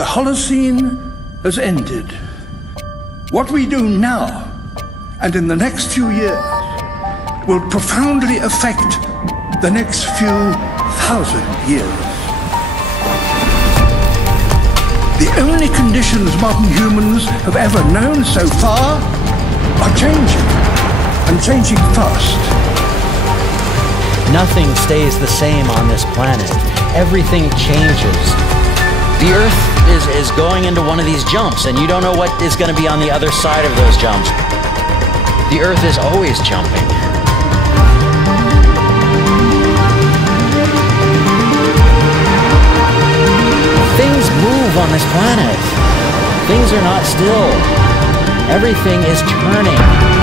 The Holocene has ended. What we do now and in the next few years will profoundly affect the next few thousand years. The only conditions modern humans have ever known so far are changing, and changing fast. Nothing stays the same on this planet. Everything changes. The Earth is going into one of these jumps, and you don't know what is going to be on the other side of those jumps. The Earth is always jumping. Things move on this planet. Things are not still. Everything is turning.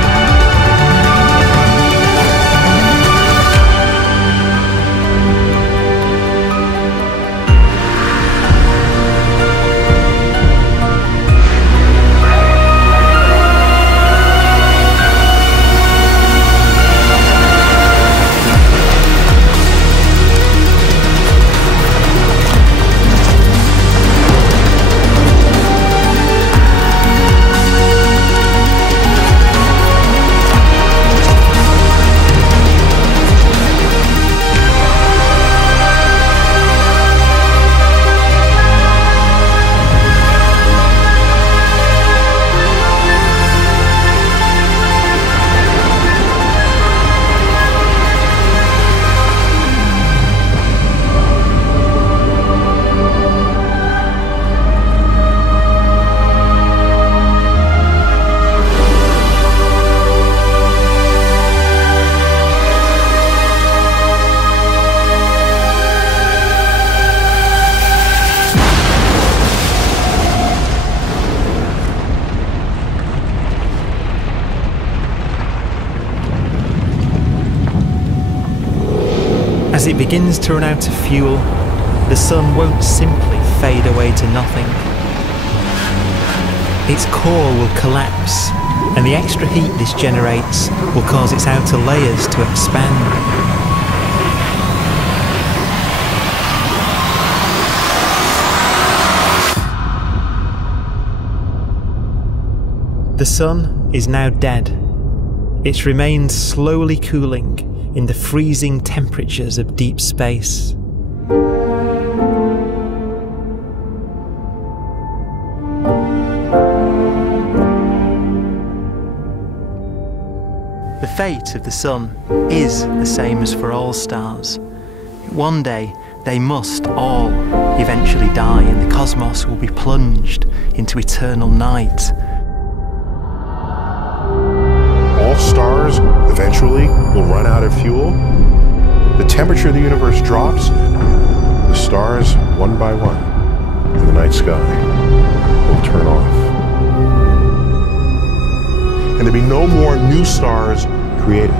As it begins to run out of fuel, the sun won't simply fade away to nothing. Its core will collapse, and the extra heat this generates will cause its outer layers to expand. The sun is now dead. Its remains slowly cooling in the freezing temperatures of deep space. The fate of the sun is the same as for all stars. One day they must all eventually die, and the cosmos will be plunged into eternal night. All stars eventually will run out of fuel. The temperature of the universe drops. The stars, one by one, in the night sky, will turn off. And there'll be no more new stars created.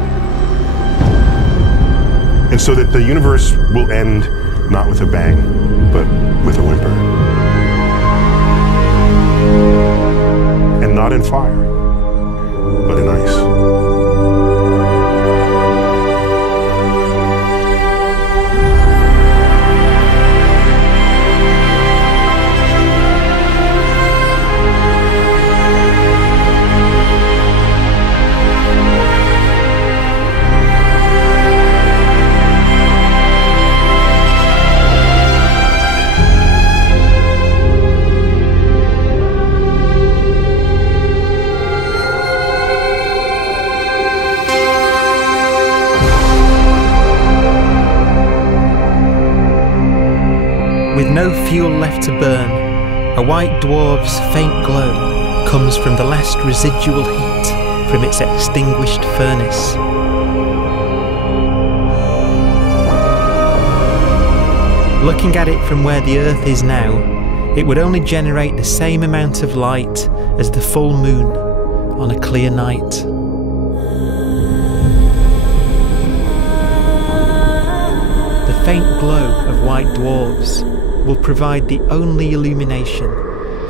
And so that the universe will end not with a bang, but with a whimper. And not in fire, but in ice. With no fuel left to burn, a white dwarf's faint glow comes from the last residual heat from its extinguished furnace. Looking at it from where the Earth is now, it would only generate the same amount of light as the full moon on a clear night. The faint glow of white dwarfs will provide the only illumination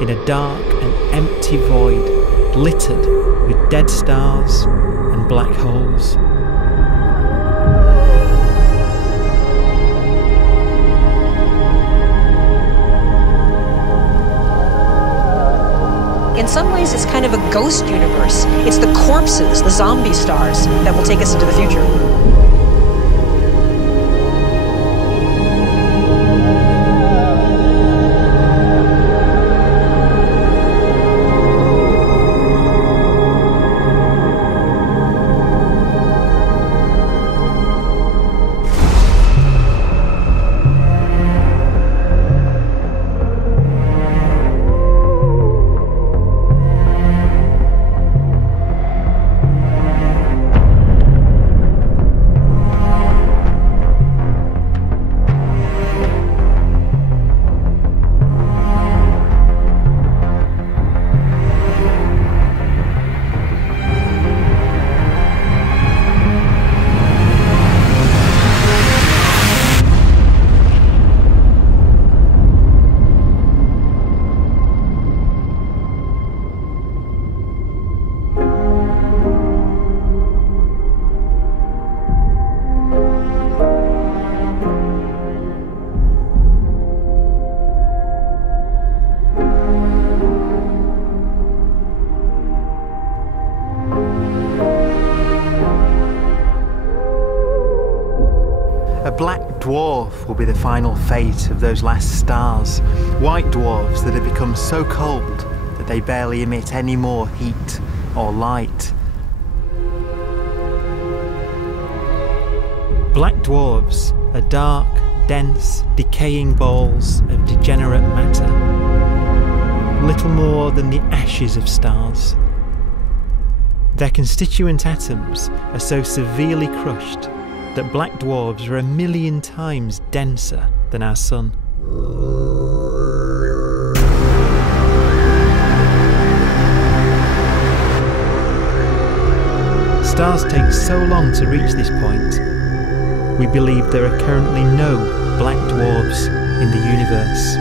in a dark and empty void littered with dead stars and black holes. some ways, it's kind of a ghost universe. It's the corpses, the zombie stars, that will take us into the future. A black dwarf will be the final fate of those last stars. White dwarfs that have become so cold that they barely emit any more heat or light. Black dwarfs are dark, dense, decaying balls of degenerate matter. Little more than the ashes of stars. Their constituent atoms are so severely crushed that black dwarfs are 1,000,000 times denser than our sun. Stars take so long to reach this point, we believe there are currently no black dwarfs in the universe.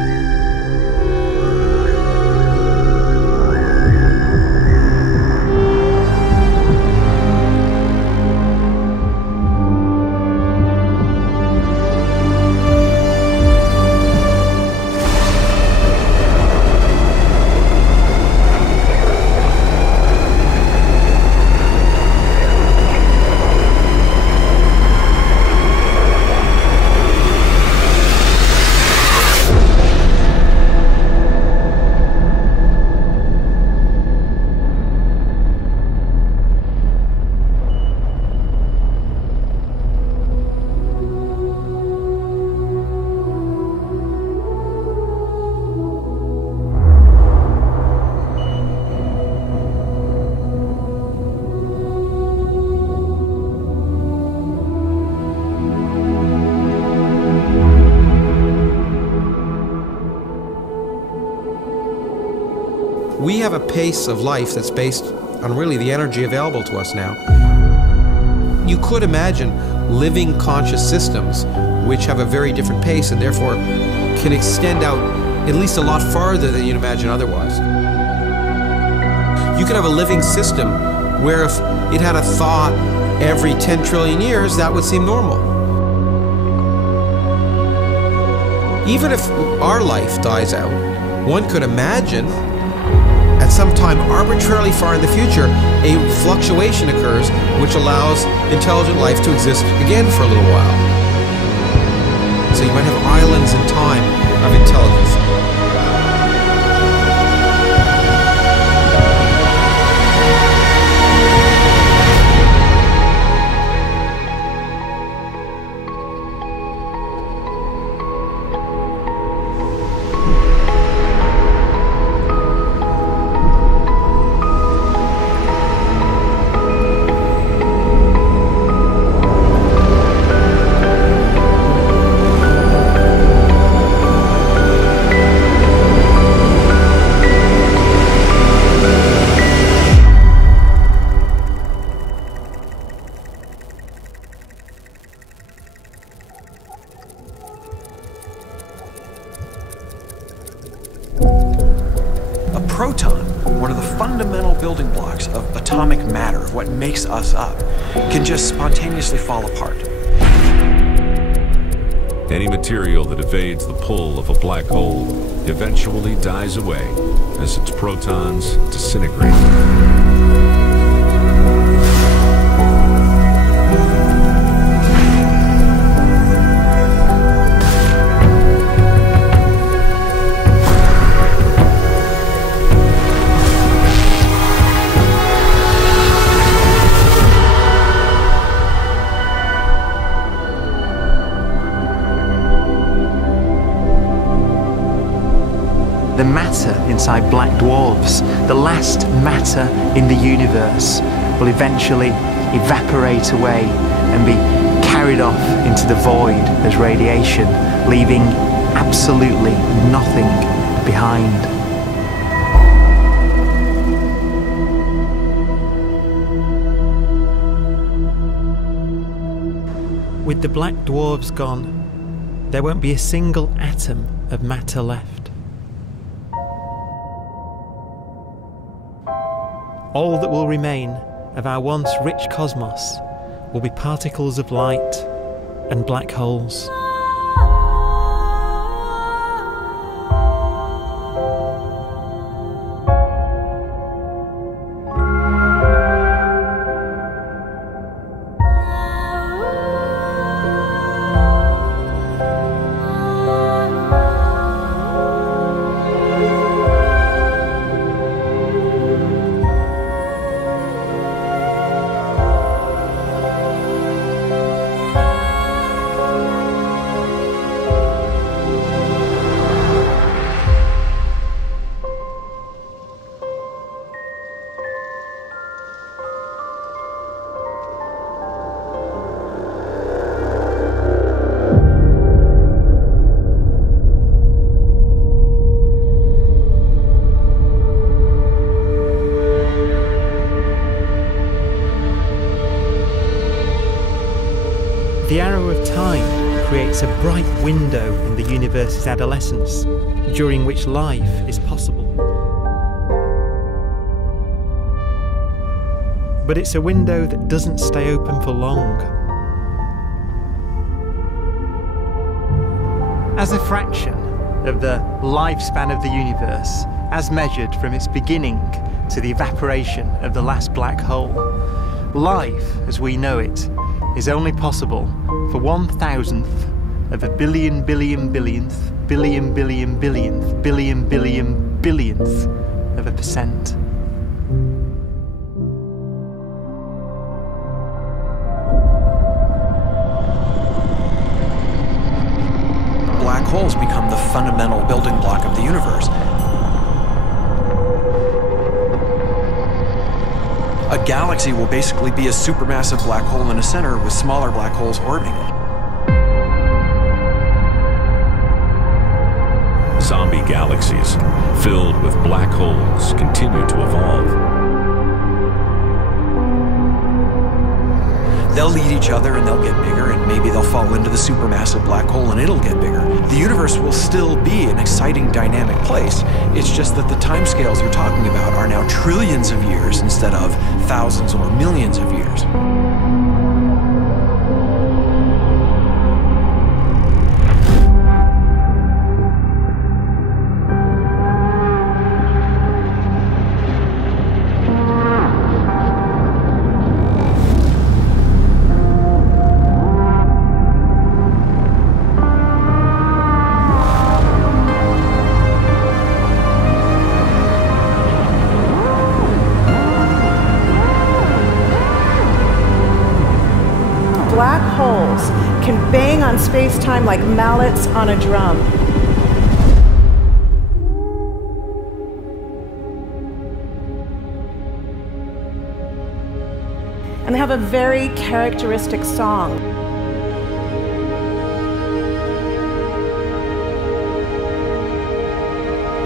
We have a pace of life that's based on really the energy available to us now. You could imagine living conscious systems which have a very different pace and therefore can extend out at least a lot farther than you'd imagine otherwise. You could have a living system where if it had a thought every 10 trillion years, that would seem normal. Even if our life dies out, one could imagine at some time arbitrarily far in the future, a fluctuation occurs which allows intelligent life to exist again for a little while. So you might have islands in time of intelligence. Proton, one of the fundamental building blocks of atomic matter, of what makes us up, can just spontaneously fall apart. Any material that evades the pull of a black hole eventually dies away as its protons disintegrate. The matter inside black dwarfs, the last matter in the universe, will eventually evaporate away and be carried off into the void as radiation, leaving absolutely nothing behind. With the black dwarfs gone, there won't be a single atom of matter left. All that will remain of our once rich cosmos will be particles of light and black holes. The arrow of time creates a bright window in the universe's adolescence, during which life is possible. But it's a window that doesn't stay open for long. As a fraction of the lifespan of the universe, as measured from its beginning to the evaporation of the last black hole, life, as we know it, is only possible for 1,000th of a billion billion billionth billion billion billionth billion billion billionth of a percent. Black holes become the fundamental building block of the universe. A galaxy will basically be a supermassive black hole in a center with smaller black holes orbiting it. Zombie galaxies filled with black holes continue to evolve. They'll eat each other and they'll get bigger, and maybe they'll fall into the supermassive black hole and it'll get bigger. The universe will still be an exciting, dynamic place. It's just that the timescales you're talking about are now trillions of years instead of thousands or millions of years. Black holes can bang on space-time like mallets on a drum. And they have a very characteristic song.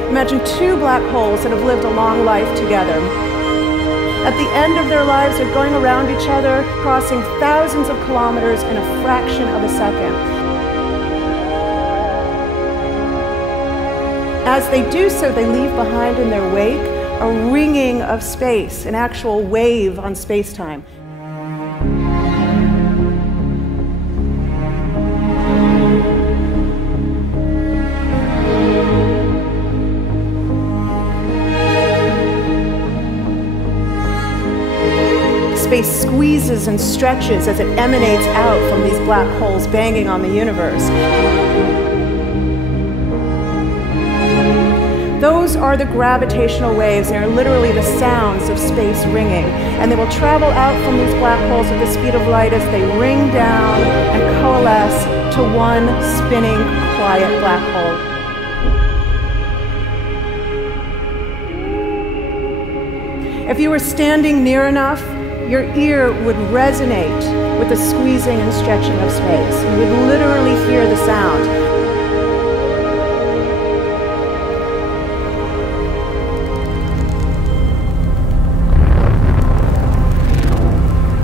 Imagine two black holes that have lived a long life together. At the end of their lives, they're going around each other, crossing thousands of kilometers in a fraction of a second. As they do so, they leave behind in their wake a ringing of space, an actual wave on space-time. squeezes and stretches as it emanates out from these black holes banging on the universe. Those are the gravitational waves. They are literally the sounds of space ringing. And they will travel out from these black holes at the speed of light as they ring down and coalesce to one spinning, quiet black hole. If you were standing near enough, your ear would resonate with the squeezing and stretching of space. You would literally hear the sound.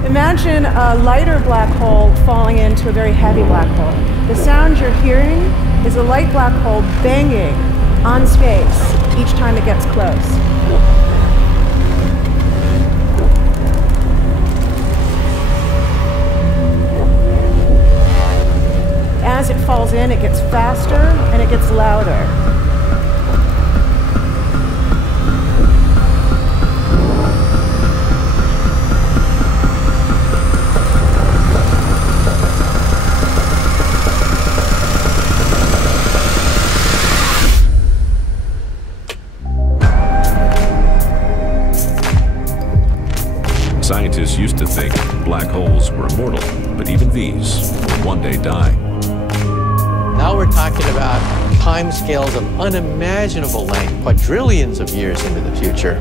Imagine a lighter black hole falling into a very heavy black hole. The sound you're hearing is a light black hole banging on space each time it gets close. As it falls in, it gets faster and it gets louder. Scientists used to think black holes were immortal, but even these will one day die. Now we're talking about timescales of unimaginable length, quadrillions of years into the future.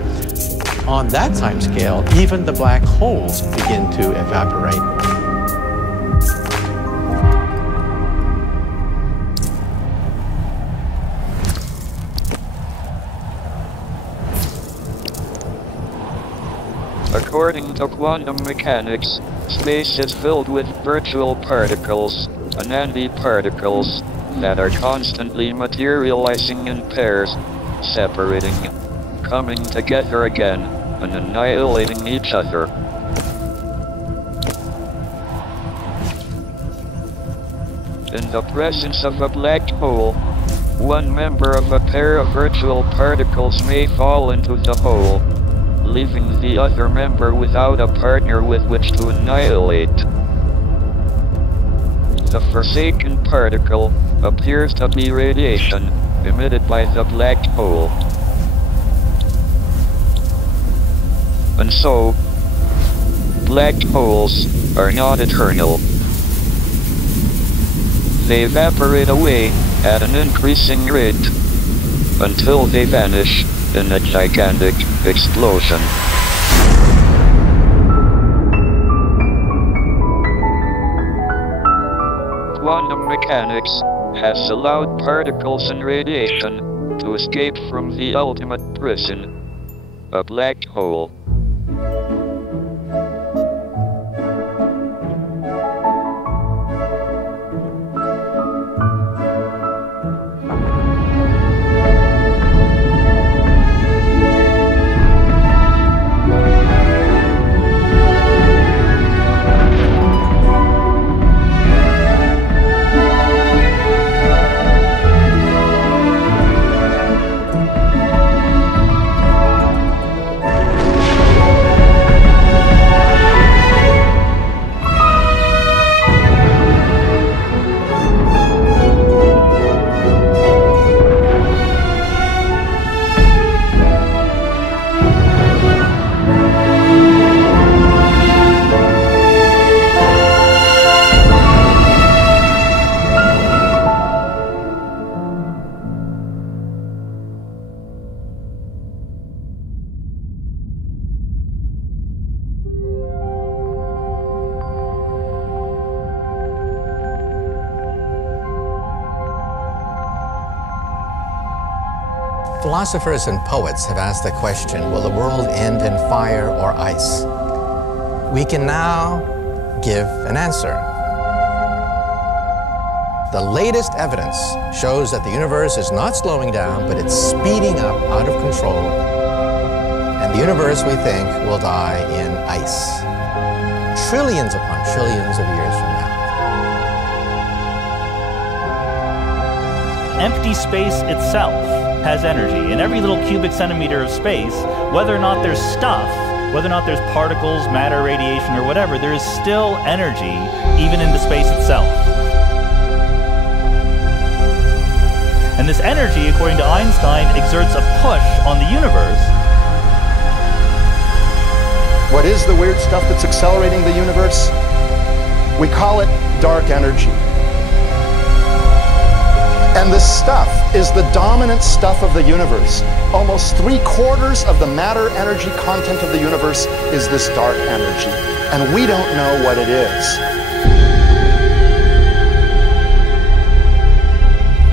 On that timescale, even the black holes begin to evaporate. According to quantum mechanics, space is filled with virtual particles, antiparticles, that are constantly materializing in pairs, separating, coming together again, and annihilating each other. In the presence of a black hole, one member of a pair of virtual particles may fall into the hole, leaving the other member without a partner with which to annihilate. The forsaken particle appears to be radiation emitted by the black hole. And so, black holes are not eternal. They evaporate away at an increasing rate until they vanish in a gigantic explosion. Quantum mechanics has allowed particles and radiation to escape from the ultimate prison, a black hole. Philosophers and poets have asked the question, will the world end in fire or ice? We can now give an answer. The latest evidence shows that the universe is not slowing down, but it's speeding up out of control. And the universe, we think, will die in ice. Trillions upon trillions of years from now. Empty space itself has energy. In every little cubic centimeter of space, whether or not there's stuff whether or not there's particles, matter, radiation, or whatever, there is still energy, even in the space itself. And this energy, according to Einstein, exerts a push on the universe. What is the weird stuff that's accelerating the universe? We call it dark energy. And this stuff is the dominant stuff of the universe. Almost 3/4 of the matter-energy content of the universe is this dark energy. And we don't know what it is.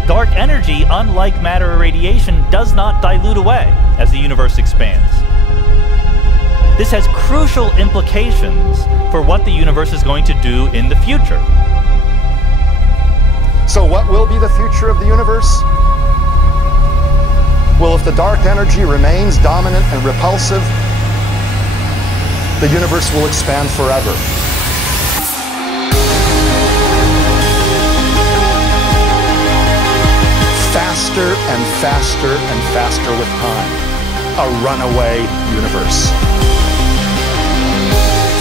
Dark energy, unlike matter or radiation, does not dilute away as the universe expands. This has crucial implications for what the universe is going to do in the future. So what will be the future of the universe? Well, if the dark energy remains dominant and repulsive, the universe will expand forever. Faster and faster and faster with time. A runaway universe.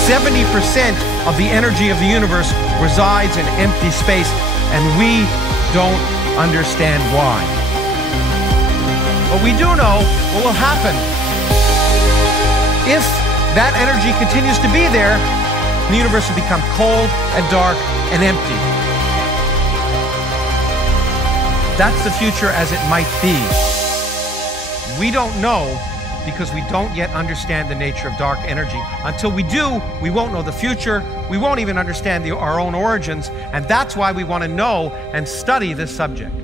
70% of the energy of the universe resides in empty space, and we don't understand why. But we do know what will happen. If that energy continues to be there, the universe will become cold and dark and empty. That's the future as it might be. We don't know because we don't yet understand the nature of dark energy. Until we do, we won't know the future. We won't even understand our own origins, and that's why we want to know and study this subject.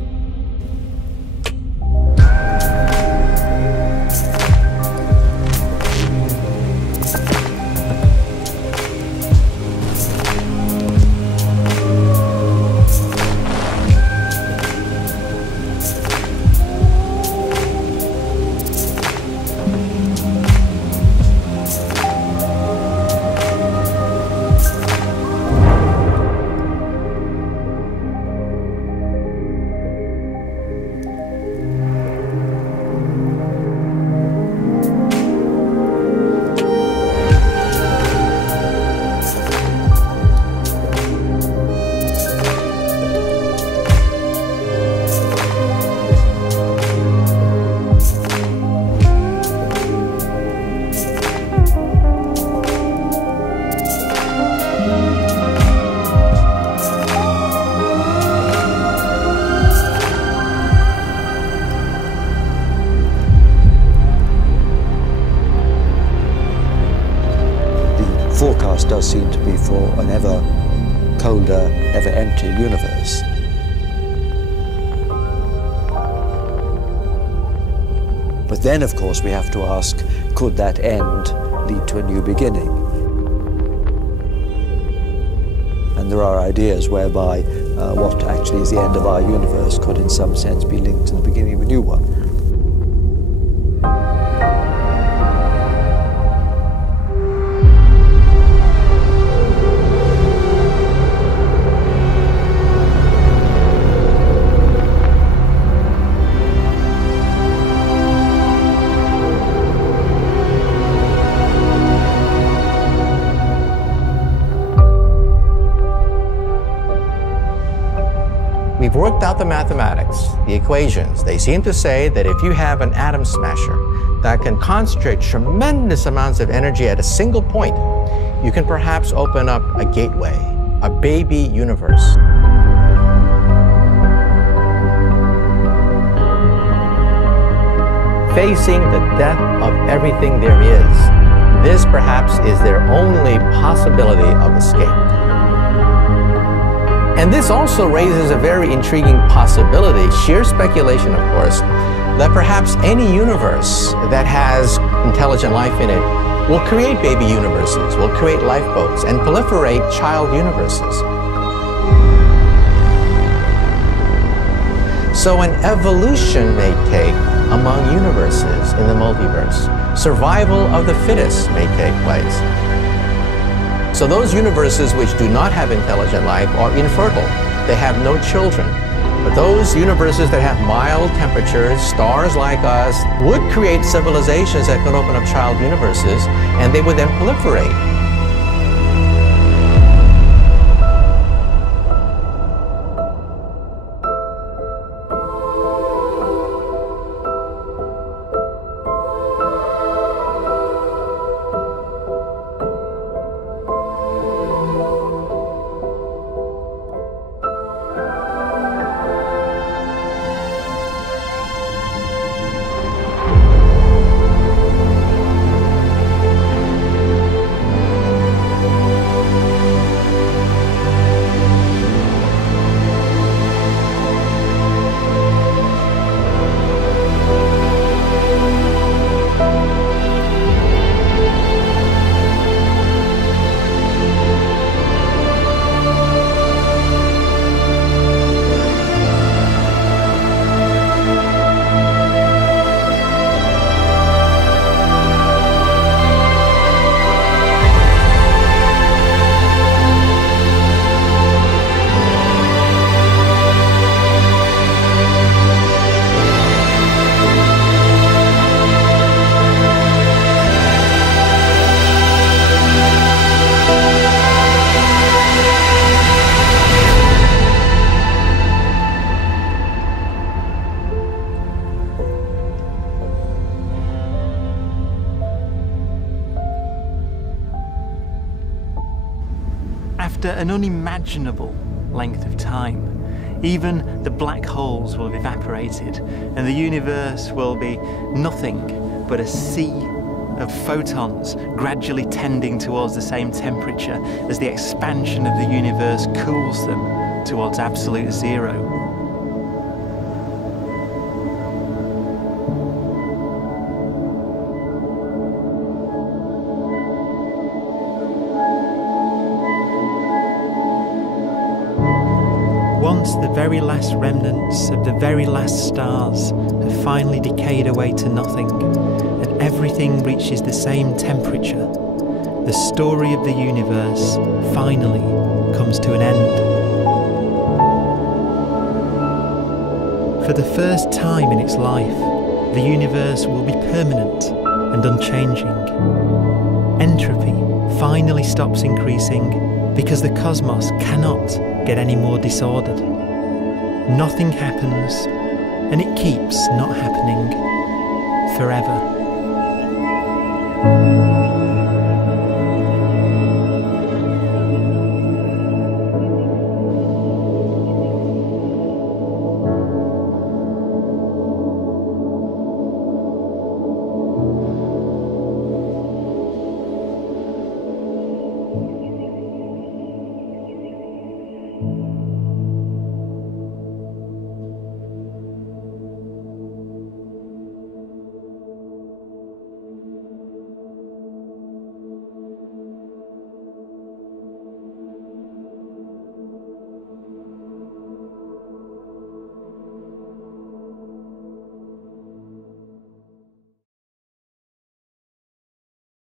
Forecast does seem to be for an ever colder, ever emptier universe. But then, of course, we have to ask, could that end lead to a new beginning? And there are ideas whereby what actually is the end of our universe could in some sense be linked to the beginning of a new one. We've worked out the mathematics, the equations. They seem to say that if you have an atom smasher that can concentrate tremendous amounts of energy at a single point, you can perhaps open up a gateway, a baby universe. Facing the death of everything there is, this perhaps is their only possibility of escape. And this also raises a very intriguing possibility, sheer speculation of course, that perhaps any universe that has intelligent life in it will create baby universes, will create lifeboats, and proliferate child universes. So an evolution may take among universes in the multiverse. Survival of the fittest may take place. So those universes which do not have intelligent life are infertile. They have no children. But Those universes that have mild temperatures, stars like us, would create civilizations that could open up child universes, and they would then proliferate. After an unimaginable length of time, even the black holes will have evaporated and the universe will be nothing but a sea of photons gradually tending towards the same temperature as the expansion of the universe cools them towards absolute zero. Once the very last remnants of the very last stars have finally decayed away to nothing, and everything reaches the same temperature, the story of the universe finally comes to an end. For the first time in its life, the universe will be permanent and unchanging. Entropy finally stops increasing because the cosmos cannot get any more disordered. Nothing happens, and it keeps not happening forever.